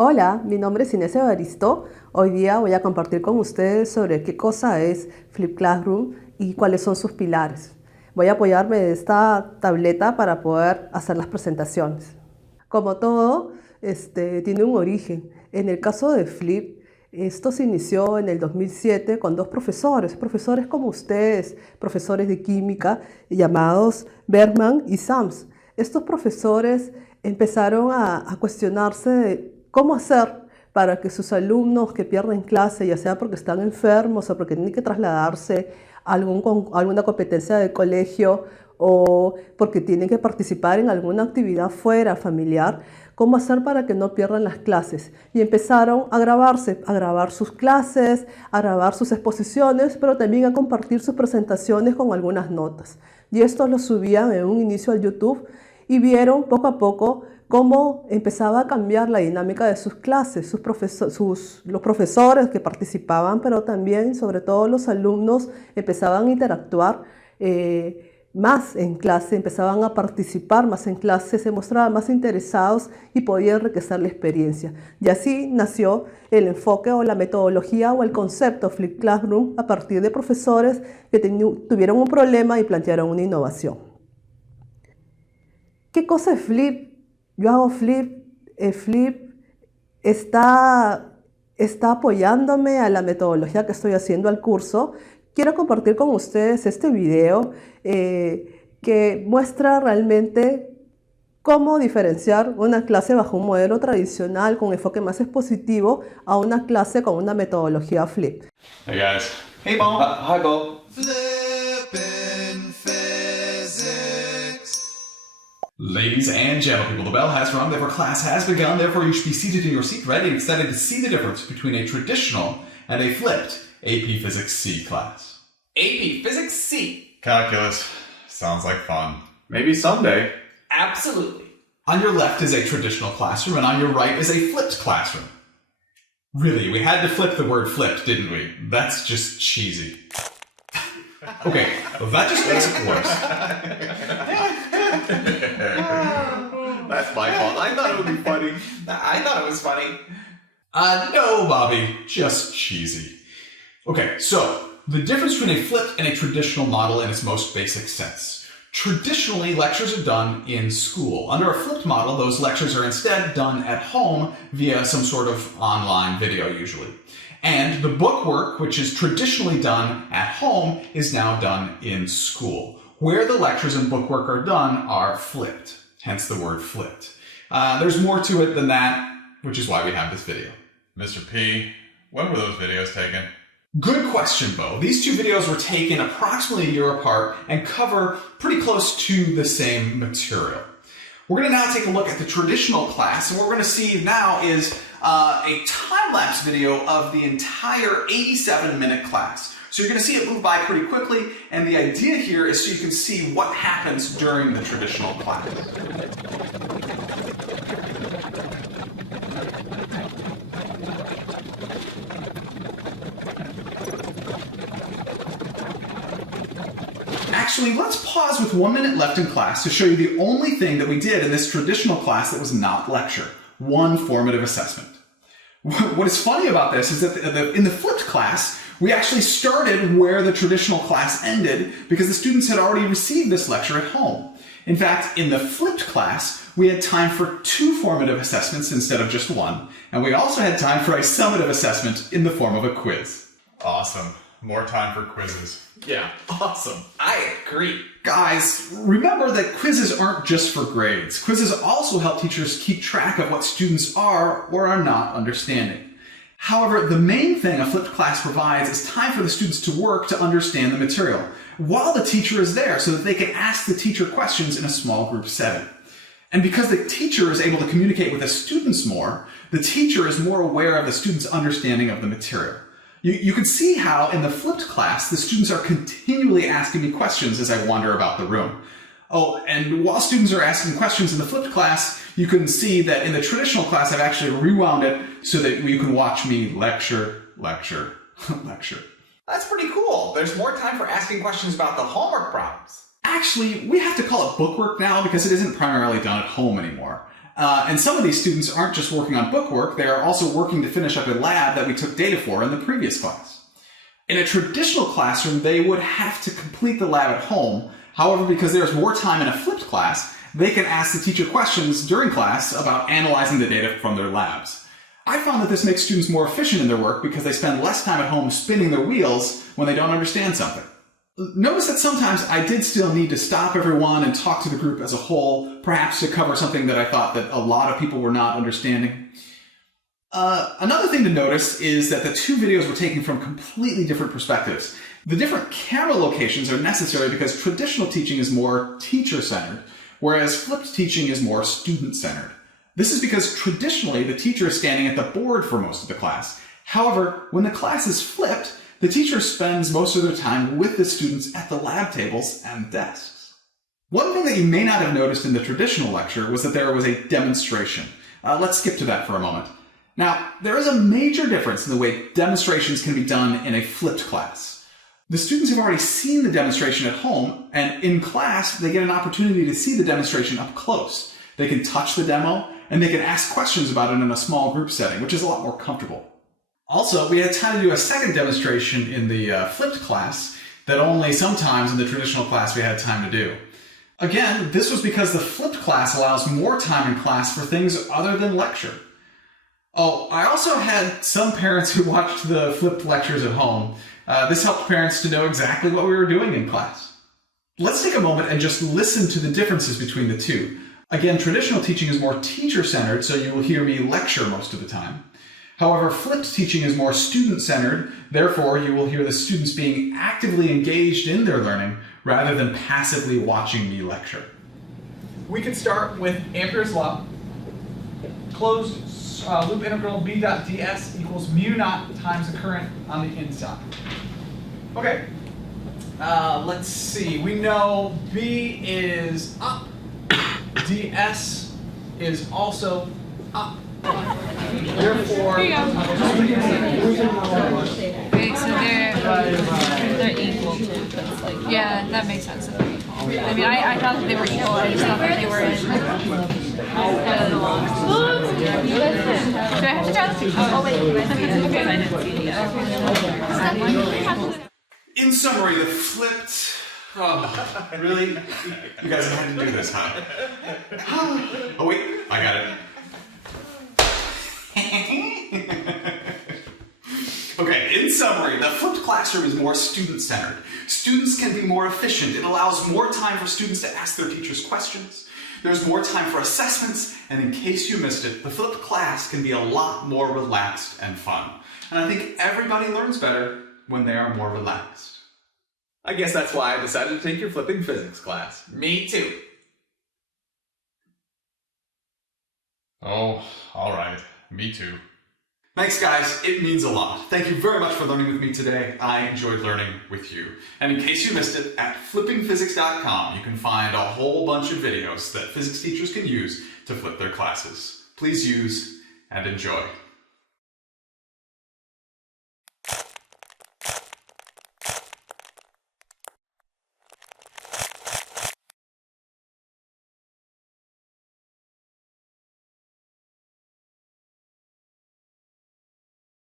Hola, mi nombre es Ines. Hoy día voy a compartir con ustedes sobre qué cosa es FlipClassroom y cuáles son sus pilares. Voy a apoyarme de esta tableta para poder hacer las presentaciones. Como todo, tiene un origen. En el caso de Flip, esto se inició en el 2007 con dos profesores como ustedes, profesores de química llamados Berman y Sams. Estos profesores empezaron a cuestionarse de cómo hacer para que sus alumnos que pierden clase, ya sea porque están enfermos o porque tienen que trasladarse a alguna competencia de colegio o porque tienen que participar en alguna actividad fuera familiar, cómo hacer para que no pierdan las clases. Y empezaron a grabar sus clases, a grabar sus exposiciones, pero también a compartir sus presentaciones con algunas notas. Y esto lo subían en un inicio al YouTube y vieron poco a poco cómo empezaba a cambiar la dinámica de sus clases, los profesores que participaban, pero también, sobre todo, los alumnos empezaban a interactuar más en clase, empezaban a participar más en clase, se mostraban más interesados y podían enriquecer la experiencia. Y así nació el enfoque o la metodología o el concepto Flip Classroom a partir de profesores que tuvieron un problema y plantearon una innovación. ¿Qué cosa es Flip? Yo hago Flip. Flip está apoyándome a la metodología que estoy haciendo al curso. Quiero compartir con ustedes este video que muestra realmente cómo diferenciar una clase bajo un modelo tradicional con enfoque más expositivo a una clase con una metodología Flip. Hey guys. Hey Bo. Hi Bo. Flippin' physics. Ladies and gentlemen, the bell has rung, therefore class has begun, therefore you should be seated in your seat, ready and excited to see the difference between a traditional and a flipped AP Physics C class. AP Physics C. Calculus. Sounds like fun. Maybe someday. Absolutely. On your left is a traditional classroom, and on your right is a flipped classroom. Really, we had to flip the word flipped, didn't we? That's just cheesy. Okay, well, that just makes it worse. That's my fault. I thought it would be funny. I thought it was funny. No, Bobby, just cheesy. Okay, so the difference between a flipped and a traditional model in its most basic sense. Traditionally, lectures are done in school. Under a flipped model, those lectures are instead done at home via some sort of online video usually. And the bookwork, which is traditionally done at home, is now done in school. Where the lectures and bookwork are done are flipped, hence the word flipped. There's more to it than that, which is why we have this video. Mr. P, when were those videos taken? Good question, Bo. These two videos were taken approximately a year apart and cover pretty close to the same material. We're going to now take a look at the traditional class, and what we're going to see now is a time-lapse video of the entire 87-minute class. So you're going to see it move by pretty quickly, and the idea here is so you can see what happens during the traditional class. Actually, let's pause with 1 minute left in class to show you the only thing that we did in this traditional class that was not lecture. One formative assessment. What is funny about this is that in the flipped class, we actually started where the traditional class ended because the students had already received this lecture at home. In fact, in the flipped class, we had time for 2 formative assessments instead of just 1, and we also had time for a summative assessment in the form of a quiz. Awesome. More time for quizzes. Yeah, awesome. I agree. Guys, remember that quizzes aren't just for grades. Quizzes also help teachers keep track of what students are or are not understanding. However, the main thing a flipped class provides is time for the students to work to understand the material, while the teacher is there so that they can ask the teacher questions in a small group setting. And because the teacher is able to communicate with the students more, the teacher is more aware of the students' understanding of the material. You can see how in the flipped class, the students are continually asking me questions as I wander about the room. Oh, and while students are asking questions in the flipped class, you can see that in the traditional class, I've actually rewound it so that you can watch me lecture, lecture, lecture. That's pretty cool. There's more time for asking questions about the homework problems. Actually, we have to call it bookwork now because it isn't primarily done at home anymore. And some of these students aren't just working on bookwork, they are also working to finish up a lab that we took data for in the previous class. In a traditional classroom, they would have to complete the lab at home. However, because there's more time in a flipped class, they can ask the teacher questions during class about analyzing the data from their labs. I found that this makes students more efficient in their work because they spend less time at home spinning their wheels when they don't understand something. Notice that sometimes I did still need to stop everyone and talk to the group as a whole, perhaps to cover something that I thought that a lot of people were not understanding. Another thing to notice is that the two videos were taken from completely different perspectives. The different camera locations are necessary because traditional teaching is more teacher-centered, whereas flipped teaching is more student-centered. This is because traditionally the teacher is standing at the board for most of the class. However, when the class is flipped, the teacher spends most of their time with the students at the lab tables and desks. One thing that you may not have noticed in the traditional lecture was that there was a demonstration. Let's skip to that for a moment. Now, there is a major difference in the way demonstrations can be done in a flipped class. The students have already seen the demonstration at home, and in class, they get an opportunity to see the demonstration up close. They can touch the demo, and they can ask questions about it in a small group setting, which is a lot more comfortable. Also, we had time to do a second demonstration in the flipped class that only sometimes in the traditional class we had time to do. Again, this was because the flipped class allows more time in class for things other than lecture. Oh, I also had some parents who watched the flipped lectures at home. This helped parents to know exactly what we were doing in class. Let's take a moment and just listen to the differences between the two. Again, traditional teaching is more teacher-centered, so you will hear me lecture most of the time. However, flipped teaching is more student-centered, therefore you will hear the students being actively engaged in their learning rather than passively watching me lecture. We could start with Ampere's law. Closed loop integral B dot ds equals mu naught times the current on the inside. Okay, let's see. We know B is up, ds is also up. Therefore, Okay, so they're equal to, yeah, that makes sense. I mean, I thought that they were equal. I just thought that they were in. Do I have to try this? Oh wait. In summary, the flipped... Oh, really? You guys had to do this, huh? Oh wait, I got it. Okay, in summary, the flipped classroom is more student-centered. Students can be more efficient. It allows more time for students to ask their teachers questions. There's more time for assessments, and in case you missed it, the flipped class can be a lot more relaxed and fun. And I think everybody learns better when they are more relaxed. I guess that's why I decided to take your flipping physics class. Me too. Oh, all right. Me too. Thanks, guys. It means a lot. Thank you very much for learning with me today. I enjoyed learning with you. And in case you missed it, at flippingphysics.com, you can find a whole bunch of videos that physics teachers can use to flip their classes. Please use and enjoy.